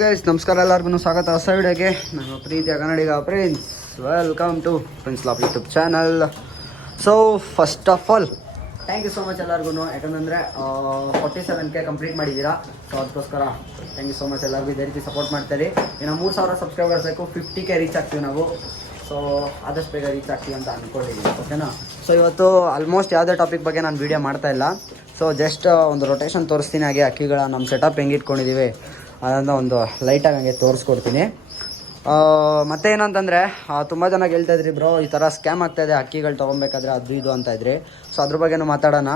Guys ನಮಸ್ಕಾರ ಎಲ್ಲರಿಗೂ ಸ್ವಾಗತ. ಹೊಸ ವಿಡಿಯೋಗೆ ನಾನು ಪ್ರೀತಿಯ ಕನ್ನಡಿಗ Prince welcome to Prince laugh YouTube channel so first of all thank you so much ಎಲ್ಲರಿಗೂ ಯಾಕಂದರೆ ಫೋರ್ಟಿ ಸೆವೆನ್ ಕೆ ಕಂಪ್ಲೀಟ್ ಮಾಡಿದ್ದೀರಾ? ಸೊ ಅದಕ್ಕೋಸ್ಕರ ಥ್ಯಾಂಕ್ ಯು ಸೊ ಮಚ್ ಎಲ್ಲರಿಗೂ ಇದೇ ರೀತಿ ಸಪೋರ್ಟ್ ಮಾಡ್ತೀರಿ. ಇನ್ನು ಮೂರು ಸಾವಿರ ಸಬ್ಸ್ಕ್ರೈಬರ್ಸ್ ಬೇಕು ಫಿಫ್ಟಿ ಕೆ ರೀಚ್ ಆಗ್ತೀವಿ ನಾವು. ಸೊ ಆದಷ್ಟು ಬೇಗ ರೀಚ್ ಆಗ್ತೀವಿ ಅಂತ ಅಂದ್ಕೊಂಡಿದ್ದೀನಿ ಓಕೆನಾ ಸೊ ಇವತ್ತು ಆಲ್ಮೋಸ್ಟ್ ಯಾವುದೇ ಟಾಪಿಕ್ ಬಗ್ಗೆ ನಾನು ವೀಡಿಯೋ ಮಾಡ್ತಾ ಇಲ್ಲ. ಸೊ ಜಸ್ಟ್ ಒಂದು ರೊಟೇಷನ್ ತೋರಿಸ್ತೀನಿ ಹಾಗೆ, ಅಕ್ಕಿಗಳ ನಮ್ಮ ಸೆಟಪ್ ಹೆಂಗೆ ಇಟ್ಕೊಂಡಿದ್ದೀವಿ ಅದನ್ನು ಒಂದು ಲೈಟಾಗಿ ಹಂಗೆ ತೋರಿಸ್ಕೊಡ್ತೀನಿ. ಮತ್ತೆ ಏನಂತಂದರೆ ತುಂಬ ಜನ ಹೇಳ್ತಾ ಇದ್ರಿ ಬ್ರೋ ಈ ಥರ ಸ್ಕ್ಯಾಮ್ ಆಗ್ತಾ ಇದೆ ಅಕ್ಕಿಗಳು ತೊಗೊಬೇಕಾದ್ರೆ ಅದು ಇದು ಅಂತ ಇದ್ರಿ. ಸೊ ಅದ್ರ ಬಗ್ಗೆನೂ ಮಾತಾಡೋಣ.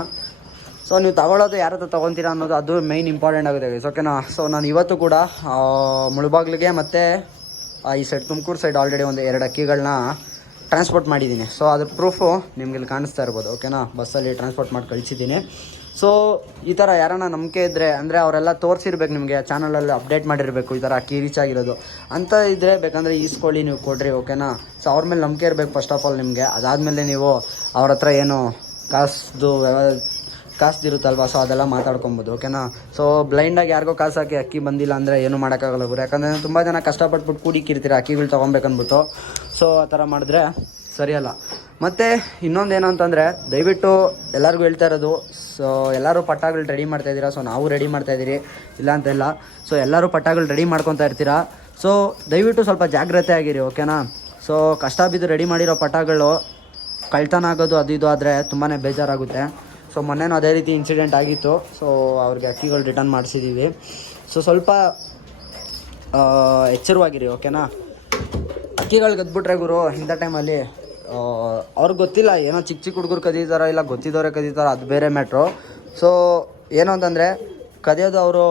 ಸೊ ನೀವು ತಗೊಳ್ಳೋದು ಯಾರ ಹತ್ರ ತೊಗೊತೀರಾ ಅನ್ನೋದು ಅದು ಮೈನ್ ಇಂಪಾರ್ಟೆಂಟ್ ಆಗುತ್ತೆ. ಸೊ ಓಕೆನಾ ಸೊ ನಾನು ಇವತ್ತು ಕೂಡ ಮುಳುಬಾಗ್ಲಿಗೆ ಮತ್ತು ಈ ಸೈಡ್ ತುಮಕೂರು ಸೈಡ್ ಆಲ್ರೆಡಿ ಒಂದು ಎರಡು ಅಕ್ಕಿಗಳನ್ನ ಟ್ರಾನ್ಸ್ಪೋರ್ಟ್ ಮಾಡಿದ್ದೀನಿ. ಸೊ ಅದು ಪ್ರೂಫು ನಿಮ್ಗೆ ಇಲ್ಲಿ ಕಾಣಿಸ್ತಾ ಇರ್ಬೋದು. ಓಕೆನಾ ಬಸ್ಸಲ್ಲಿ ಟ್ರಾನ್ಸ್ಪೋರ್ಟ್ ಮಾಡಿ ಕಳಿಸಿದ್ದೀನಿ. ಸೊ ಈ ಥರ ಯಾರನ್ನ ನಂಬಿಕೆ ಇದ್ದರೆ ಅಂದರೆ ಅವರೆಲ್ಲ ತೋರಿಸಿರ್ಬೇಕು ನಿಮಗೆ ಚಾನಲಲ್ಲಿ ಅಪ್ಡೇಟ್ ಮಾಡಿರಬೇಕು, ಈ ಥರ ಅಕ್ಕಿ ರೀಚ್ ಆಗಿರೋದು. ಅಂತ ಇದ್ದರೆ ಬೇಕಂದರೆ ಈಸ್ಕೊಳ್ಳಿ ನೀವು ಕೊಡ್ರಿ ಓಕೆನಾ ಸೊ ಅವ್ರ ಮೇಲೆ ನಂಬಿಕೆ ಇರಬೇಕು ಫಸ್ಟ್ ಆಫ್ ಆಲ್ ನಿಮಗೆ. ಅದಾದಮೇಲೆ ನೀವು ಅವ್ರ ಹತ್ರ ಏನು ಕಾಸ್ದು, ಕಾಸ್ದಿರುತ್ತಲ್ವ? ಸೊ ಅದೆಲ್ಲ ಮಾತಾಡ್ಕೊಬೋದು ಓಕೆನಾ ಸೊ ಬ್ಲೈಂಡಾಗಿ ಯಾರಿಗೋ ಕಾಸು ಹಾಕಿ ಅಕ್ಕಿ ಬಂದಿಲ್ಲ ಅಂದರೆ ಏನು ಮಾಡೋಕ್ಕಾಗಲ್ಲ ಗುರು. ಯಾಕಂದರೆ ತುಂಬ ಜನ ಕಷ್ಟಪಟ್ಬಿಟ್ಟು ಕೂಡಿಕ್ಕಿರ್ತೀರ ಅಕ್ಕಿಗಳು ತೊಗೊಬೇಕನ್ಬಿಟ್ಟು. ಸೊ ಆ ಥರ ಮಾಡಿದ್ರೆ ಸರಿಯಲ್ಲ. ಮತ್ತು ಇನ್ನೊಂದು ಅಂತಂದರೆ ದಯವಿಟ್ಟು ಎಲ್ಲರಿಗೂ ಹೇಳ್ತಾ ಇರೋದು ಸೊ ಎಲ್ಲರೂ ಪಟ್ಟಾಗಳು ರೆಡಿ ಮಾಡ್ತಾ ಇದ್ದೀರಾ? ಸೊ ನಾವು ರೆಡಿ ಮಾಡ್ತಾ ಇದ್ದೀರಿ. ಇಲ್ಲ ಅಂತೆಲ್ಲ ಸೊ ಎಲ್ಲರೂ ಪಟ್ಟಾಗಳು ರೆಡಿ ಮಾಡ್ಕೊತಾ ಇರ್ತೀರಾ? ಸೊ ದಯವಿಟ್ಟು ಸ್ವಲ್ಪ ಜಾಗ್ರತೆ ಆಗಿರಿ ಓಕೆನಾ ಸೊ ಕಷ್ಟ ಬಿದ್ದು ರೆಡಿ ಮಾಡಿರೋ ಪಟಾಗಳು ಕಳ್ತನ ಆಗೋದು ಅದು ಇದು ಆದರೆ ತುಂಬಾ ಬೇಜಾರಾಗುತ್ತೆ. ಸೊ ಮೊನ್ನೆನೂ ಅದೇ ರೀತಿ ಇನ್ಸಿಡೆಂಟ್ ಆಗಿತ್ತು. ಸೊ ಅವ್ರಿಗೆ ಅಕ್ಕಿಗಳು ರಿಟರ್ನ್ ಮಾಡಿಸಿದ್ದೀವಿ ಸೊ ಸ್ವಲ್ಪ ಎಚ್ಚರವಾಗಿರಿ ಓಕೆನಾ ಅಕ್ಕಿಗಳು ಗದ್ಬಿಟ್ರೆ ಗುರು, ಇಂಥ ಟೈಮಲ್ಲಿ ಅವ್ರಿಗೆ ಗೊತ್ತಿಲ್ಲ, ಏನೋ ಚಿಕ್ಕ ಚಿಕ್ಕ ಹುಡುಗರು ಕದೀತಾರೋ ಇಲ್ಲ ಗೊತ್ತಿದ್ದವರೇ ಕದೀತಾರೋ, ಅದು ಬೇರೆ ಮ್ಯಾಟ್ರು. ಸೊ ಏನು ಅಂತಂದರೆ, ಕದಿಯೋದು ಅವರು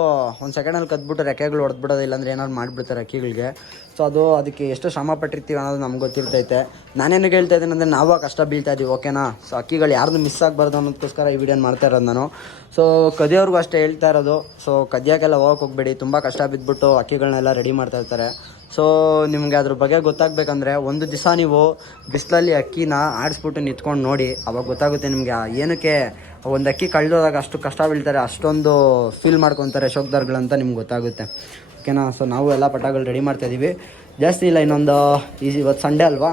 ಒಂದು ಸೆಕೆಂಡಲ್ಲಿ ಕದ್ಬಿಟ್ಟು ರೆಕ್ಕೆಗಳು ಹೊಡೆದ್ಬಿಡೋದು ಇಲ್ಲಾಂದ್ರೆ ಏನಾದ್ರು ಮಾಡಿಬಿಡ್ತಾರೆ ಅಕ್ಕಿಗಳಿಗೆ ಸೊ ಅದು ಅದಕ್ಕೆ ಎಷ್ಟು ಶ್ರಮ ಪಟ್ಟಿರ್ತೀವಿ ಅನ್ನೋದು ನಮ್ಗೆ ಗೊತ್ತಿರ್ತೈತೆ. ನಾನೇನು ಹೇಳ್ತಾ ಇದ್ದೀನಿ ಅಂದರೆ, ನಾವು ಕಷ್ಟ ಬೀಳ್ತಾ ಇದ್ದೀವಿ ಓಕೆನಾ ಸೊ ಅಕ್ಕಿಗಳು ಯಾರ್ದು ಮಿಸ್ ಆಗಬಾರ್ದು ಅನ್ನೋದಕ್ಕೋಸ್ಕರ ಈ ವಿಡಿಯೋನ ಮಾಡ್ತಾ ಇರೋದು ನಾನು. ಸೊ ಕದಿಯೋರ್ಗೂ ಅಷ್ಟೇ ಹೇಳ್ತಾ ಇರೋದು. ಸೊ ಕದಿಯೋಕ್ಕೆಲ್ಲ ಹೋಗಕ್ಕೆ ಹೋಗ್ಬೇಡಿ, ತುಂಬ ಕಷ್ಟ ಬಿದ್ದುಬಿಟ್ಟು ಅಕ್ಕಿಗಳನ್ನೆಲ್ಲ ರೆಡಿ ಮಾಡ್ತಾ ಇರ್ತಾರೆ. ಸೊ ನಿಮಗೆ ಅದ್ರ ಬಗ್ಗೆ ಗೊತ್ತಾಗಬೇಕಂದ್ರೆ ಒಂದು ದಿವಸ ನೀವು ಬಿಸಿಲಲ್ಲಿ ಅಕ್ಕಿನ ಆಡಿಸ್ಬಿಟ್ಟು ನಿಂತ್ಕೊಂಡು ನೋಡಿ, ಅವಾಗ ಗೊತ್ತಾಗುತ್ತೆ ನಿಮಗೆ ಏನಕ್ಕೆ ಒಂದು ಅಕ್ಕಿ ಕಳೆದೋದಾಗ ಅಷ್ಟು ಕಷ್ಟ ಬೀಳ್ತಾರೆ, ಅಷ್ಟೊಂದು ಫೀಲ್ ಮಾಡ್ಕೊತಾರೆ ಶೋಕ್ದಾರ್ಗಳಂತ ನಿಮ್ಗೆ ಗೊತ್ತಾಗುತ್ತೆ. ಓಕೆನಾ ಸೊ ನಾವು ಎಲ್ಲ ಪಟಾಗಳು ರೆಡಿ ಮಾಡ್ತಾ ಇದೀವಿ. ಜಾಸ್ತಿ ಇಲ್ಲ, ಇನ್ನೊಂದು ಈಸಿ ಇವತ್ತು ಸಂಡೇ ಅಲ್ವಾ?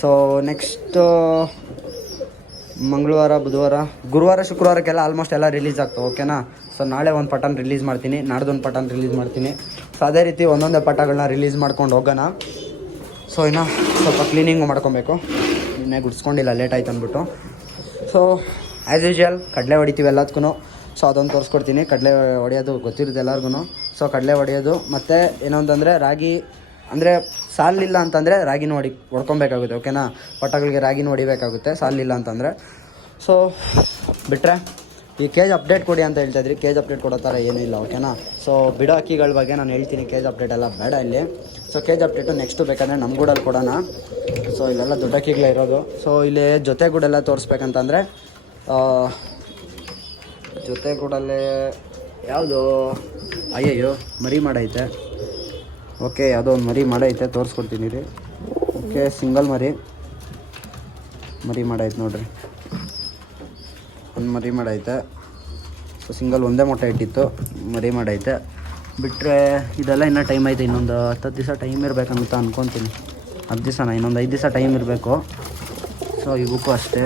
ಸೊ ನೆಕ್ಸ್ಟ್ ಮಂಗಳವಾರ, ಬುಧವಾರ, ಗುರುವಾರ, ಶುಕ್ರವಾರಕ್ಕೆಲ್ಲ ಆಲ್ಮೋಸ್ಟ್ ಎಲ್ಲ ರಿಲೀಸ್ ಆಗ್ತವೆ ಓಕೆನಾ ಸೊ ನಾಳೆ ಒಂದು ಪಟನ್ ರಿಲೀಸ್ ಮಾಡ್ತೀನಿ, ನಾಡ್ದೊಂದು ಪಟನ್ ರಿಲೀಸ್ ಮಾಡ್ತೀನಿ. ಸೊ ಅದೇ ರೀತಿ ಒಂದೊಂದೇ ಪಟಗಳನ್ನ ರಿಲೀಸ್ ಮಾಡ್ಕೊಂಡು ಹೋಗೋಣ. ಸೊ ಇನ್ನು ಸ್ವಲ್ಪ ಕ್ಲೀನಿಂಗ್ ಮಾಡ್ಕೊಬೇಕು. ನಿನ್ನೆ ಗುಡ್ಸ್ಕೊಂಡಿಲ್ಲ ಲೇಟ್ ಆಯ್ತು ಅಂದ್ಬಿಟ್ಟು. ಸೊ ಆ್ಯಸ್ ಯೂಶುವಲ್ ಕಡಲೆ ಹೊಡಿತೀವಿ ಎಲ್ಲದಕ್ಕೂ ಸೊ ಅದೊಂದು ತೋರಿಸ್ಕೊಡ್ತೀನಿ. ಕಡಲೆ ಹೊಡೆಯೋದು ಗೊತ್ತಿರುತ್ತೆ ಎಲ್ಲರಿಗೂ ಸೊ ಕಡಲೆ ಹೊಡೆಯೋದು, ಮತ್ತು ಏನು ಅಂತಂದರೆ ರಾಗಿ, ಅಂದರೆ ಸಾಲಿಲ್ಲ ಅಂತಂದರೆ ರಾಗಿನ ಹೊಡಿ, ಹೊಡ್ಕೊಬೇಕಾಗುತ್ತೆ ಓಕೆನಾ ಪಟಗಳಿಗೆ ರಾಗಿನ ಹೊಡಿಬೇಕಾಗುತ್ತೆ, ಸಾಲಿಲ್ಲ ಅಂತಂದರೆ. ಸೊ ಬಿಟ್ಟರೆ ಈ ಕೇಜ್ ಅಪ್ಡೇಟ್ ಕೊಡಿ ಅಂತ ಹೇಳ್ತಾ ಇದ್ರಿ. ಕೇಜ್ ಅಪ್ಡೇಟ್ ಕೊಡೋ ಥರ ಏನೂ ಇಲ್ಲ ಓಕೆನಾ ಸೊ ಬಿಡೋ ಅಕ್ಕಿಗಳ ಬಗ್ಗೆ ನಾನು ಹೇಳ್ತೀನಿ. ಕೇಜ್ ಅಪ್ಡೇಟ್ ಎಲ್ಲ ಬೇಡ ಇಲ್ಲಿ. ಸೊ ಕೇಜ್ ಅಪ್ಡೇಟು ನೆಕ್ಸ್ಟು ಬೇಕಂದರೆ ನಮ್ಮ ಗೂಡಲ್ಲಿ ಕೊಡೋಣ. ಸೊ ಇಲ್ಲೆಲ್ಲ ದೊಡ್ಡ ಅಕ್ಕಿಗಳೇ ಇರೋದು. ಸೊ ಇಲ್ಲಿ ಜೊತೆ ಗೂಡೆಲ್ಲ ತೋರಿಸ್ಬೇಕಂತಂದರೆ ಜೊತೆ ಗೂಡಲ್ಲೇ ಯಾವುದು? ಅಯ್ಯಯ್ಯೋ, ಮರಿ ಮಾಡೈತೆ ಓಕೆ ಯಾವುದೋ ಒಂದು ಮರಿ ಮಾಡೈತೆ ತೋರಿಸ್ಕೊಡ್ತೀನಿ ರೀ. ಓಕೆ ಸಿಂಗಲ್ ಮರಿ. ಮರಿ ಮಾಡೈತೆ ನೋಡ್ರಿ. ಒಂದು ಮರಿ ಮಾಡೈತೆ ಸೊ ಸಿಂಗಲ್ ಒಂದೇ ಮೊಟ್ಟೆ ಇಟ್ಟಿತ್ತು. ಮರಿ ಮಾಡೈತೆ ಬಿಟ್ಟರೆ ಇದೆಲ್ಲ ಇನ್ನೂ ಟೈಮ್ ಐತೆ. ಇನ್ನೊಂದು ಹತ್ತು ದಿವಸ ಟೈಮ್ ಇರಬೇಕಂತ ಅಂದ್ಕೊತೀನಿ ಹತ್ತು ದಿವಸನ, ಇನ್ನೊಂದು ಐದು ದಿವಸ ಟೈಮ್ ಇರಬೇಕು. ಸೊ ಇವಕ್ಕೂ ಅಷ್ಟೇ.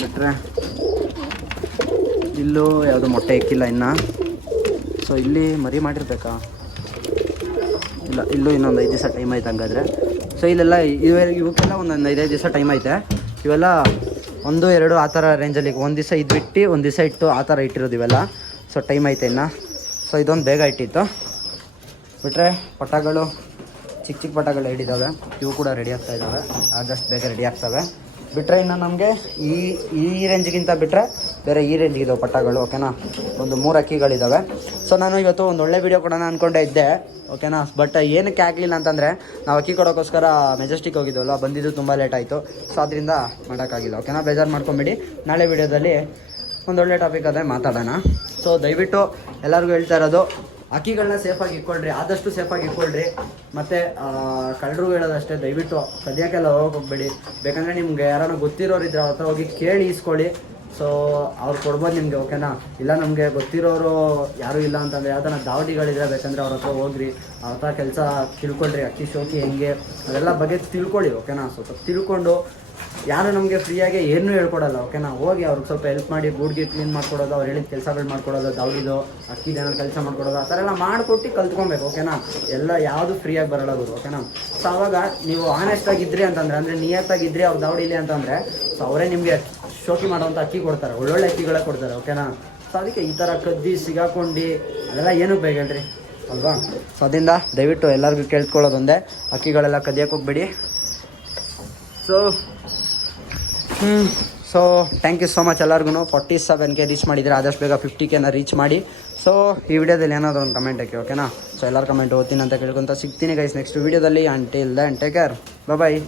ಬಿಟ್ಟರೆ ಇಲ್ಲೂ ಯಾವುದು ಮೊಟ್ಟೆ ಇಕ್ಕಿಲ್ಲ ಇನ್ನು. ಸೊ ಇಲ್ಲಿ ಮರಿ ಮಾಡಿರ್ಬೇಕಾ? ಇಲ್ಲ, ಇಲ್ಲೂ ಇನ್ನೊಂದು ಐದು ದಿವಸ ಟೈಮ್ ಆಯ್ತು ಹಂಗಾದ್ರೆ. ಸೊ ಇಲ್ಲೆಲ್ಲ ಇವೆಲ್ಲ ಇವಕ್ಕೆಲ್ಲ ಒಂದೊಂದು ಐದೈದು ದಿವಸ ಟೈಮ್ ಐತೆ. ಇವೆಲ್ಲ ಒಂದು, ಎರಡು ಆ ಥರ ರೇಂಜಲ್ಲಿ ಒಂದು ದಿವಸ ಇದು ಬಿಟ್ಟು, ಒಂದು ದಿವಸ ಇಟ್ಟು ಆ ಥರ ಇಟ್ಟಿರೋದು ಇವೆಲ್ಲ. ಸೊ ಟೈಮ್ ಐತೆ ಇನ್ನು. ಸೊ ಇದೊಂದು ಬೇಗ ಇಟ್ಟಿತ್ತು. ಬಿಟ್ಟರೆ ಪಟಾಗಳು ಚಿಕ್ಕ ಚಿಕ್ಕ ಪಟಾಗಳು ಹಿಡಿದಾವೆ ಇವು ಕೂಡ ರೆಡಿ ಆಗ್ತಾ ಇದ್ದಾವೆ ಆದಷ್ಟು ಬೇಗ ರೆಡಿ ಆಗ್ತವೆ. ಬಿಟ್ಟರೆ ಇನ್ನು ನಮಗೆ ಈ ಈ ರೇಂಜ್ಗಿಂತ ಬಿಟ್ಟರೆ ಬೇರೆ ಈ ಇದಾವೆ ಪಟ್ಟಗಳು ಓಕೆನಾ ಒಂದು ಮೂರು ಅಕ್ಕಿಗಳಿದ್ದಾವೆ ಸೊ ನಾನು ಇವತ್ತು ಒಂದು ಒಳ್ಳೆ ವೀಡಿಯೋ ಕೊಡೋಣ ಅಂದ್ಕೊಂಡೇ ಇದ್ದೆ ಓಕೆನಾ ಬಟ್ ಏನಕ್ಕೆ ಆಗಲಿಲ್ಲ ಅಂತಂದರೆ, ನಾವು ಅಕ್ಕಿ ಕೊಡೋಕ್ಕೋಸ್ಕರ ಮೆಜೆಸ್ಟಿಕ್ ಹೋಗಿದ್ವಲ್ಲ ಬಂದಿದ್ದು ತುಂಬ ಲೇಟ್ ಆಯಿತು. ಸೊ ಅದರಿಂದ ಮಾಡೋಕ್ಕಾಗಿಲ್ಲ ಓಕೆನಾ ಬೇಜಾರು ಮಾಡ್ಕೊಂಬಿಡಿ. ನಾಳೆ ವೀಡಿಯೋದಲ್ಲಿ ಒಂದೊಳ್ಳೆ ಟಾಪಿಕ್ ಅದೇ ಮಾತಾಡೋಣ. ಸೊ ದಯವಿಟ್ಟು ಎಲ್ಲರಿಗೂ ಹೇಳ್ತಾ ಇರೋದು ಅಕ್ಕಿಗಳನ್ನ ಸೇಫಾಗಿ ಇಟ್ಕೊಳ್ರಿ, ಆದಷ್ಟು ಸೇಫಾಗಿ ಇಟ್ಕೊಳ್ರಿ. ಮತ್ತು ಕಳ್ಳರು ಹೇಳೋದಷ್ಟೇ, ದಯವಿಟ್ಟು ಸದ್ಯಕ್ಕೆಲ್ಲ ಹೋಗ್ಬೇಡಿ. ಬೇಕಂದರೆ ನಿಮ್ಗೆ ಯಾರನ್ನ ಗೊತ್ತಿರೋರು ಇದ್ರೆ ಅವ್ರ ಹತ್ರ ಹೋಗಿ ಕೇಳಿ ಇಸ್ಕೊಳ್ಳಿ ಸೊ ಅವ್ರು ಕೊಡ್ಬೋದು ನಿಮಗೆ ಓಕೆನಾ ಇಲ್ಲ ನಮಗೆ ಗೊತ್ತಿರೋರು ಯಾರೂ ಇಲ್ಲ ಅಂತಂದರೆ ಯಾವ್ದಾನ ದಾವಡಿಗಳಿದ್ರೆ ಬೇಕಂದ್ರೆ ಅವ್ರ ಹತ್ರ ಹೋಗ್ರಿ. ಅವ್ರ ಕೆಲಸ ತಿಳ್ಕೊಳ್ರಿ, ಅಕ್ಕಿ ಶೋಕಿ ಹೆಂಗೆ, ಅದೆಲ್ಲ ಬಗ್ಗೆ ತಿಳ್ಕೊಳ್ಳಿ ಓಕೆನಾ ಸ್ವಲ್ಪ ತಿಳ್ಕೊಂಡು ಯಾರು ನಮಗೆ ಫ್ರೀಯಾಗಿ ಏನೂ ಹೇಳ್ಕೊಡಲ್ಲ ಓಕೆನಾ ಹೋಗಿ ಅವ್ರಿಗೆ ಸ್ವಲ್ಪ ಹೆಲ್ಪ್ ಮಾಡಿ, ಗೂಡ್ಗೆ ಕ್ಲೀನ್ ಮಾಡ್ಕೊಡೋದು, ಅವ್ರು ಹೇಳಿದ ಕೆಲಸಗಳು ಮಾಡ್ಕೊಡೋದು, ದೌಡಿದು, ಅಕ್ಕಿ ಜನ ಕೆಲಸ ಮಾಡ್ಕೊಡೋದು, ಆ ಥರ ಎಲ್ಲ ಮಾಡಿಕೊಟ್ಟು ಕಲ್ತ್ಕೊಬೇಕು ಓಕೆನಾ ಎಲ್ಲ ಯಾವುದು ಫ್ರೀಯಾಗಿ ಬರಲ್ಲ ಗುರು ಓಕೆನಾ ಸೊ ಅವಾಗ ನೀವು ಆನೆಸ್ಟ್ ಅಂತಂದರೆ ಅಂತಂದ್ರೆ, ಅಂದರೆ ನಿಯತ್ತಾಗಿದ್ರಿ ಅವ್ರು ದೌಡಿಲಿ ಅಂತಂದರೆ ಸೊ ಅವರೇ ನಿಮಗೆ ಶೋಕಿ ಮಾಡೋವಂಥ ಅಕ್ಕಿ ಕೊಡ್ತಾರೆ, ಒಳ್ಳೊಳ್ಳೆ ಅಕ್ಕಿಗಳೇ ಕೊಡ್ತಾರೆ ಓಕೆನಾ ಸೊ ಅದಕ್ಕೆ ಈ ಥರ ಕದ್ದಿ, ಸಿಗಾಕೊಂಡು, ಅದೆಲ್ಲ ಏನಕ್ಕೆ ಬೇಕೇಳ್ರಿ ಅಲ್ವಾ? ಸೊ ಅದರಿಂದ ದಯವಿಟ್ಟು ಎಲ್ಲರಿಗೂ ಕೇಳ್ಕೊಳ್ಳೋದೊಂದೇ, ಅಕ್ಕಿಗಳೆಲ್ಲ ಕದಿಯಕ್ಕೆ ಹೋಗ್ಬೇಡಿ. ಸೊ ಹ್ಞೂ so thank you so much ಎಲ್ಲರಿಗೂ ಫಾರ್ಟಿ ಸೆವೆನ್ಗೆ ರೀಚ್ ಮಾಡಿದರೆ ಆದಷ್ಟು ಬೇಗ ಫಿಫ್ಟಿ ಕೆನ ರೀಚ್ ಮಾಡಿ. ಸೊ ಈ ವಿಡಿಯೋದಲ್ಲಿ ಏನಾದರೂ ಒಂದು ಕಮೆಂಟ್ ಹಾಕಿ ಓಕೆನಾ ಸೊ ಎಲ್ಲರ ಕಮೆಂಟ್ ಓದ್ತೀನಿ ಅಂತ ಕೇಳ್ಕೊಂತ ಸಿಗ್ತೀನಿ ಗೈಸ್ ನೆಕ್ಸ್ಟ್ ವೀಡಿಯೋದಲ್ಲಿ and till then take care bye